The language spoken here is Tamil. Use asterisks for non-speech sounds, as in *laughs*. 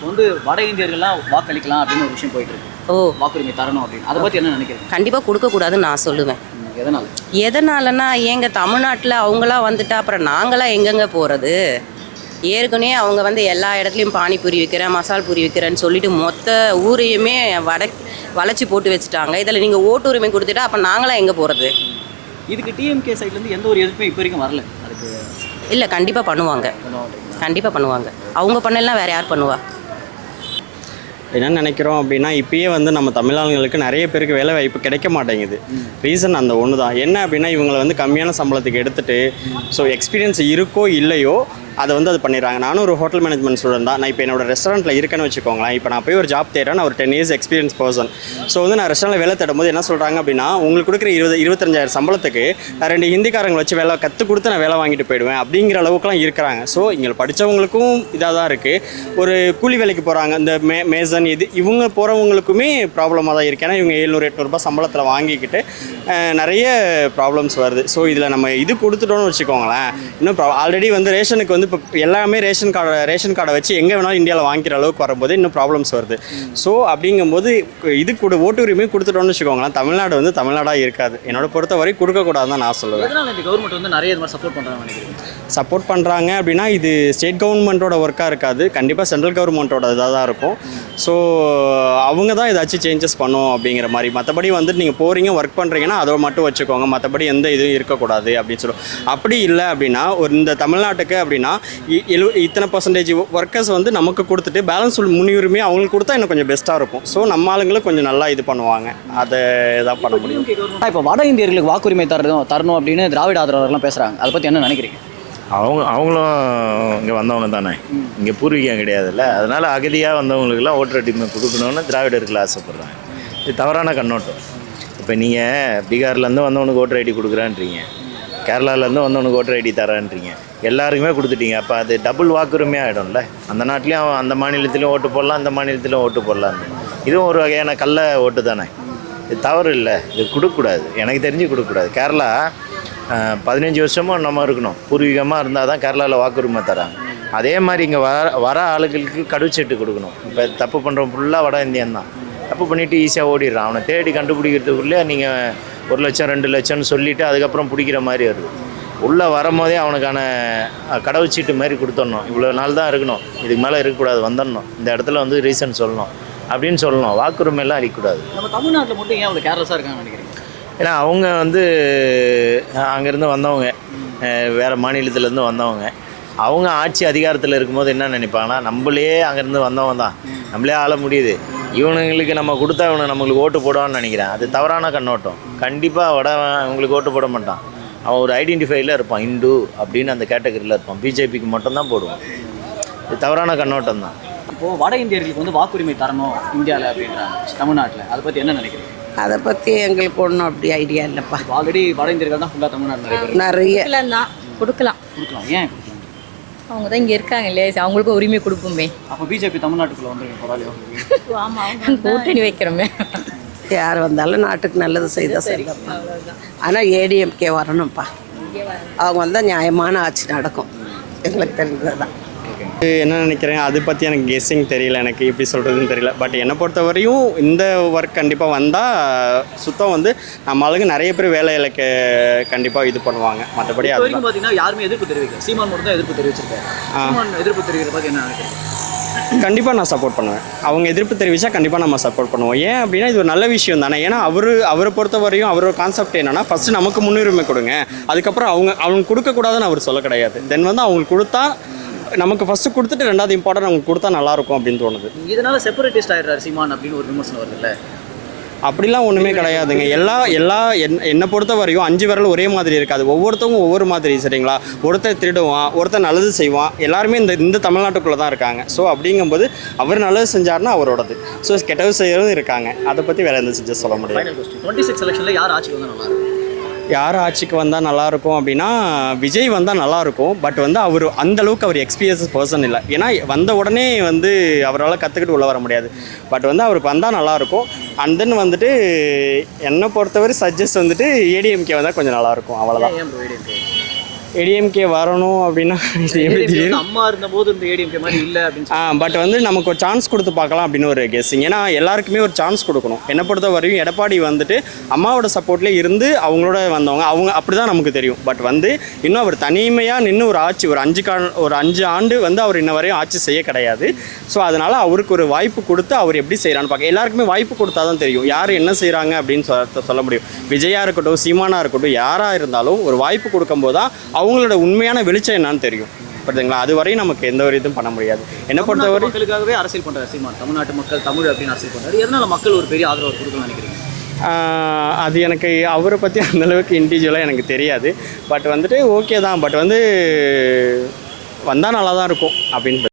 இப்போ வந்து வட இந்தியர்கள்லாம் வாக்களிக்கலாம் அப்படின்னு ஒரு விஷயம் போயிட்டு இருக்கு. ஓ. வாக்குரிமை தரணும் அப்படின்னு. அதை பற்றி என்ன நினைக்கிறீங்க? கண்டிப்பாக கொடுக்கக்கூடாதுன்னு நான் சொல்லுவேன். எதனால? எதனாலனா ஏங்க தமிழ்நாட்டில் அவங்களாம் வந்துட்டா அப்புறம் நாங்களாம் எங்கெங்க போகிறது ஏற்கனவே அவங்க வந்து எல்லா இடத்துலையும் பானிபூரி விற்கிறேன் மசால் பூரி விற்கிறேன்னு சொல்லிட்டு மொத்த ஊரையுமே வட வளைச்சி போட்டு வச்சுட்டாங்க. இதில் நீங்கள் ஓட்டு உரிமை கொடுத்துட்டா அப்போ நாங்களாம் எங்கே போகிறது இதுக்கு டிஎம்கே சைட்லேருந்து எந்த ஒரு எதிர்ப்பும் இப்போ வரைக்கும் வரல. அதுக்கு இல்லை கண்டிப்பாக பண்ணுவாங்க. கண்டிப்பாக பண்ணுவாங்க. அவங்க பண்ணலாம் வேறு யார் பண்ணுவா? என்ன நினைக்கிறோம் அப்படின்னா இப்பயே வந்து நம்ம தமிழாளங்களுக்கு நிறைய பேருக்கு வேலை வாய்ப்பு கிடைக்க மாட்டேங்குது. ரீசன் அந்த ஒன்று தான் என்ன அப்படின்னா இவங்களை வந்து கம்மியான சம்பளத்துக்கு எடுத்துகிட்டு ஸோ எக்ஸ்பீரியன்ஸ் இருக்கோ இல்லையோ அதை வந்து அது பண்ணிடுறாங்க. நானும் ஒரு ஹோட்டல் மேனேஜ்மெண்ட் ஸ்டூடெண்ட் தான். நான் இப்போ என்னோட ரெஸ்டாரண்ட்டில் இருக்கேன்னு வச்சுக்கோங்களேன். இப்போ நான் போய் ஒரு ஜாப் தேடுறேன். நான் ஒரு ten years experience person so வந்து நான் ரெஸ்டாரண்ட்டில் வேலை தேடும் போது என்ன சொல்கிறாங்க அப்படின்னா உங்களுக்கு கொடுக்குற இருபது இருபத்தஞ்சாயிரம் சம்பளத்துக்கு நான் ரெண்டு ஹிந்திக்காரங்களை வச்சு வேலை கற்றுக் கொடுத்து நான் வேலை வாங்கிட்டு போயிடுவேன். அப்படிங்கிற அளவுக்குலாம் இருக்கிறாங்க. ஸோ இங்கே படித்தவங்களுக்கும் இதாக தான் இருக்குது ஒரு கூலி வேலைக்கு போகிறாங்க இந்த மே மேசன் இது இவங்க போகிறவங்களுக்குமே ப்ராப்ளமாக தான் இருக்குது ஏன்னா இவங்க எழுநூறு எட்நூறுபா சம்பளத்தில் வாங்கிக்கிட்டு நிறைய ப்ராப்ளம்ஸ் வருது. ஸோ இதில் நம்ம இது கொடுத்துட்டோன்னு வச்சுக்கோங்களேன். இன்னும் ஆல்ரெடி வந்து ரேஷனுக்கு வந்து இப்போ எல்லாமே ரேஷன் கார்டை ரேஷன் கார்டை வச்சு எங்கே வேணாலும் இந்தியாவில் வாங்கிக்கிற அளவுக்கு வரும்போது இன்னும் ப்ராப்ளம்ஸ் வருது. ஸோ அப்படிங்கும்போது இது கூட ஓட்டு உரிமை கொடுத்துட்டோம்னு வச்சுக்கோங்களேன் தமிழ்நாடு வந்து தமிழ்நாடாக இருக்காது. என்னோட பொறுத்தவரை கொடுக்கக்கூடாதுன்னு தான் நான் சொல்லுவேன். கவர்மெண்ட் வந்து நிறைய இது மாதிரி சப்போர்ட் பண்ணுறாங்க சப்போர்ட் பண்ணுறாங்க அப்படின்னா இது ஸ்டேட் கவர்மெண்ட்டோட ஒர்க்காக இருக்காது. கண்டிப்பாக சென்ட்ரல் கவர்மெண்ட்டோட இதாக தான் இருக்கும். ஸோ அவங்க தான் ஏதாச்சும் சேஞ்சஸ் பண்ணும் அப்படிங்கிற மாதிரி. மற்றபடி வந்துட்டு நீங்கள் போகிறீங்க ஒர்க் பண்ணுறீங்கன்னா அதை மட்டும் வச்சுக்கோங்க. மற்றபடி எந்த இதுவும் இருக்கக்கூடாது அப்படின்னு சொல்லுவோம். அப்படி இல்லை அப்படின்னா ஒரு இந்த தமிழ்நாட்டுக்கு அப்படின்னா இ- எழு இத்தனை பர்சன்டேஜ் ஒர்க்கர்ஸ் வந்து நமக்கு கொடுத்துட்டு பேலன்ஸ் முன்னுரிமை அவங்களுக்கு கொடுத்தா இன்னும் கொஞ்சம் பெஸ்ட்டாக இருக்கும். ஸோ நம்ம ஆளுங்களும் கொஞ்சம் நல்லா இது பண்ணுவாங்க. அதை தான் பண்ண முடியும். இப்போ வட இந்தியர்களுக்கு வாக்குரிமை தரணும் தரணும் அப்படின்னு திராவிட ஆதரவாளர்லாம் பேசுகிறாங்க அதை பற்றி என்ன நினைக்கிறீங்க? அவங்க அவங்களும் இங்கே வந்தவங்க தானே. இங்கே பூர்வீகம் கிடையாதுல்ல. அதனால் அகதியாக வந்தவங்களுக்குலாம் ஓட்டர் அடிமை கொடுக்கணும்னு திராவிடர்கள் ஆசைப்பட்றாங்க. இது தவறான கண்ணோட்டம். இப்போ நீங்கள் பீகார்லேருந்து வந்தவனுக்கு ஓட்டர் ஐடி கொடுக்குறான்றீங்க. கேரளாவிலேருந்து வந்தவனுக்கு ஓட்டர் ஐடி தரேன்றீங்க. எல்லாருக்குமே கொடுத்துட்டீங்க. அப்போ அது டபுள் வாக்குரிமையாக ஆகிடும்ல அந்த நாட்டிலையும் அவன் அந்த மாநிலத்திலையும் ஓட்டு போடலாம் அந்த மாநிலத்திலையும் ஓட்டு போடலான்னு இதுவும் ஒரு வகையான கள்ள ஓட்டு தானே. இது தவறு இல்லை. இது கொடுக்கக்கூடாது. எனக்கு தெரிஞ்சு கொடுக்கக்கூடாது. கேரளா பதினஞ்சு வருஷமும் நம்ம இருக்கணும். பூர்வீகமாக இருந்தால் தான் கேரளாவில் வாக்குரிமை தராங்க. அதே மாதிரி இங்கே வர வர ஆளுகளுக்கு கடுச்சீட்டு கொடுக்கணும். இப்போ தப்பு பண்ணுறவன் ஃபுல்லாக வட இந்தியன் தான். தப்பு பண்ணிவிட்டு ஈஸியாக ஓடிடுறான். அவனை தேடி கண்டுபிடிக்கிறதுக்குள்ளே நீங்கள் ஒரு லட்சம் ரெண்டு லட்சம்னு சொல்லிவிட்டு அதுக்கப்புறம் பிடிக்கிற மாதிரி வருது. உள்ளே வரும்போதே அவனுக்கான கடவுச்சீட்டு மாதிரி கொடுத்துடணும். இவ்வளோ நாள் தான் இருக்கணும். இதுக்கு மேலே இருக்கக்கூடாது வந்துடணும். இந்த இடத்துல வந்து ரீசன் சொல்லணும். அப்படின்னு சொல்லணும். வாக்குரிமையெல்லாம் அடிக்கக்கூடாது நம்ம தமிழ்நாட்டில் மட்டும் ஏன் அவ்வளோ கேர்லெஸ்ஸாக இருக்காங்கன்னு நினைக்கிறீங்க? ஏன்னா அவங்க வந்து அங்கேருந்து வந்தவங்க. வேறு மாநிலத்திலேருந்து வந்தவங்க. அவங்க ஆட்சி அதிகாரத்தில் இருக்கும்போது என்ன நினைப்பாங்கன்னா நம்மளே அங்கேருந்து வந்தவங்க தான். நம்மளே ஆள முடியுது. இவனுங்களுக்கு நம்ம கொடுத்தா இவனை நம்மளுக்கு ஓட்டு போடுவான்னு நினைக்கிறேன். அது தவறான கண்ணோட்டம். கண்டிப்பாக வட இவங்களுக்கு ஓட்டு போட மாட்டான். அவன் ஒரு ஐடென்டிஃபைல இருப்பான். இந்து அப்படின்னு அந்த கேட்டகரியில் இருப்பான். பிஜேபிக்கு மட்டும்தான் போடுவான். இது தவறான கண்ணோட்டம் தான். இப்போது வட இந்தியர்களுக்கு வந்து வாக்குரிமை தரணும் இந்தியாவில் அப்படின்றாங்க. தமிழ்நாட்டில். அதை பற்றி என்ன நினைக்கிறீங்க? அதை பற்றி எங்களுக்கு ஒன்றும் அப்படி ஐடியா இல்லைப்பா. ஆல்ரெடி வட இந்தியர்கள் தான் ஃபுல்லாக தமிழ்நாடு நிறைய. கொடுக்கலாம். தான் கொடுக்கலாம். கொடுக்கலாம். ஏன்? அவங்க தான் இங்கே இருக்காங்க இல்லையா? அவங்களுக்கும் உரிமை கொடுப்போமே அப்போ பிஜேபி தமிழ்நாட்டுக்குள்ள வந்துருக்கு பரவாயில்லையோ *laughs* கூட்டணி வைக்கிறோமே. யார் வந்தாலும் நாட்டுக்கு நல்லது செய்த செய்யலாம் ஆனால் ஏடிஎம்கே வரணும்ப்பா. அவங்க வந்தால் நியாயமான ஆட்சி நடக்கும். எங்களுக்கு தெரிஞ்சது தான் என்ன நினைக்கிறேன் அதை பற்றி எனக்கு கெஸ்ஸிங் தெரியல எனக்கு எப்படி சொல்கிறதுன்னு தெரியல. பட் என்னை பொறுத்தவரையும் இந்த ஒர்க் கண்டிப்பாக வந்தால் சுத்தம் வந்து நம்ம ஆளுங்க நிறைய பேர் வேலை இலக்க கண்டிப்பாக இது பண்ணுவாங்க. மற்றபடி வரைக்கும் பார்த்தீங்கன்னா யாருமே எதிர்ப்பு தெரிவிக்கல. சீமான் மட்டும் தான் எதிர்ப்பு தெரிவிச்சிருக்காரு. எதிர்ப்பு தெரிவிக்கிற பற்றி என்ன நினைக்கிறீங்க? கண்டிப்பாக நான் சப்போர்ட் பண்ணுவேன். அவங்க எதிர்ப்பு தெரிவித்தா கண்டிப்பாக நம்ம சப்போர்ட் பண்ணுவோம். ஏன் அப்படின்னா இது ஒரு நல்ல விஷயம் தானே. ஏன்னா அவர் அவரை பொறுத்தவரையும் அவரோட கான்செப்ட் என்னன்னா ஃபஸ்ட்டு நமக்கு முன்னுரிமை கொடுங்க. அதுக்கப்புறம் அவங்க அவங்க கொடுக்கக்கூடாதுன்னு அவர் சொல்ல கிடையாது. தென் வந்து அவங்களுக்கு கொடுத்தா நமக்கு ஃபஸ்ட்டு கொடுத்துட்டு ரெண்டாவது இம்பார்ட்டன்ட் அவங்க கொடுத்தா நல்லாயிருக்கும் அப்படின்னு தோணுது. இதனால செப்பரேட்டிஸ்ட் ஆயிடுறாரு சீமான் அப்படின்னு ஒரு விமர்சனம் வருதுல்ல? அப்படிலாம் ஒன்றுமே கிடையாதுங்க. எல்லா எல்லா என் என்னை பொறுத்த வரையும் அஞ்சு விரல் ஒரே மாதிரி இருக்காது. ஒவ்வொருத்தவங்க ஒவ்வொரு மாதிரி சரிங்களா? ஒருத்தர் திருடுவான் ஒருத்தர் நல்லது செய்வான். எல்லாருமே இந்த இந்த தமிழ்நாட்டுக்குள்ளே தான் இருக்காங்க. ஸோ அப்படிங்கும்போது அவர் நல்லது செஞ்சாருன்னா அவரோடது. ஸோ கெட்டது செய்யறதும் இருக்காங்க. அதை பற்றி வேறு எந்த செஞ்சு சொல்ல கொஸ்டின் டுவெண்ட்டி சிக்ஸ் எலெக்ஷனில் யார் ஆட்சிக்கு வந்தால் நல்லா இருக்கும்? யார் ஆட்சிக்கு வந்தால் நல்லாயிருக்கும் அப்படின்னா விஜய் வந்தால் நல்லாயிருக்கும். பட் வந்து அவர் அந்தளவுக்கு அவர் எக்ஸ்பீரியன்ஸ் பர்சன் இல்லை. ஏன்னா வந்த உடனே வந்து அவரால் கற்றுக்கிட்டு உள்ளே வர முடியாது. பட் வந்து அவருக்கு வந்தால் நல்லாயிருக்கும். அண்ட் தென் வந்துட்டு என்னை பொறுத்தவரை சஜஸ்ட் வந்துட்டு ஏடிஎம்கே வந்தால் கொஞ்சம் நல்லாயிருக்கும். அவ்வளோதான் ஏடிஎம்கே வரணும் அப்படின்னா இது எப்படி தெரியும்? அம்மா இருந்தபோது இந்த ஏடிஎம்கே மாதிரி இல்லை அப்படின்னு பட் வந்து நமக்கு ஒரு சான்ஸ் கொடுத்து பார்க்கலாம் அப்படின்னு ஒரு கெஸ்ஸிங் ஏன்னா எல்லாருக்குமே ஒரு சான்ஸ் கொடுக்கணும். என்னை பொறுத்த வரையும் எடப்பாடி வந்துட்டு அம்மாவோட சப்போர்ட்லேயே இருந்து அவங்களோட வந்தவங்க. அவங்க அப்படி தான் நமக்கு தெரியும். பட் வந்து இன்னும் அவர் தனிமையாக நின்று ஒரு ஆட்சி ஒரு அஞ்சு கா ஒரு அஞ்சு ஆண்டு வந்து அவர் இன்ன வரையும் ஆட்சி செய்ய கிடையாது. ஸோ அதனால் அவருக்கு ஒரு வாய்ப்பு கொடுத்து அவர் எப்படி செய்கிறான்னு பார்க்க எல்லாருக்குமே வாய்ப்பு கொடுத்தா தான் தெரியும். யார் என்ன செய்கிறாங்க அப்படின்னு சொல்ல சொல்ல முடியும். விஜயா இருக்கட்டும் சீமானா இருக்கட்டும் யாராக இருந்தாலும் ஒரு வாய்ப்பு கொடுக்கும்போது தான் அவங்களோட உண்மையான வெளிச்சம் என்னன்னு தெரியும். புரியுதுங்களா? அது வரையும் நமக்கு எந்த ஒரு இதுவும் பண்ண முடியாது. என்னை பொறுத்தவரை மக்களுக்காகவே அரசியல் பண்றாரு சீமான். தமிழ்நாட்டு மக்கள் தமிழ் அப்படின்னு அரசியல் பண்றாரு. எதனால மக்கள் ஒரு பெரிய ஆதரவு கொடுக்கணும்னு நினைக்கிறீங்க? அது எனக்கு அவரை பற்றி அந்தளவுக்கு இண்டிவிஜுவலாக எனக்கு தெரியாது. பட் வந்துட்டு ஓகே தான். பட் வந்து வந்தால் நல்லா தான் இருக்கும் அப்படின்னு